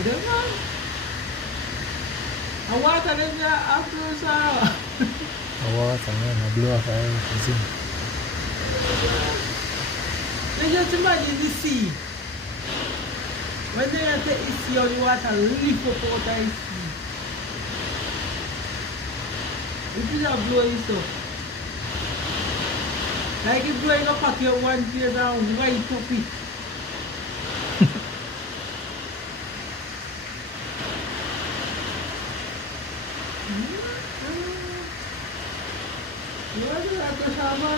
Dengan awak tak ada apa sah. Awak sangat nak blow off air pusing. Dia cuma jadi isi. Mana ada isi yang water lift kota isi. Itu dah blow itu. Lagi blow itu pakai one dia dah white topi. Lu ada sama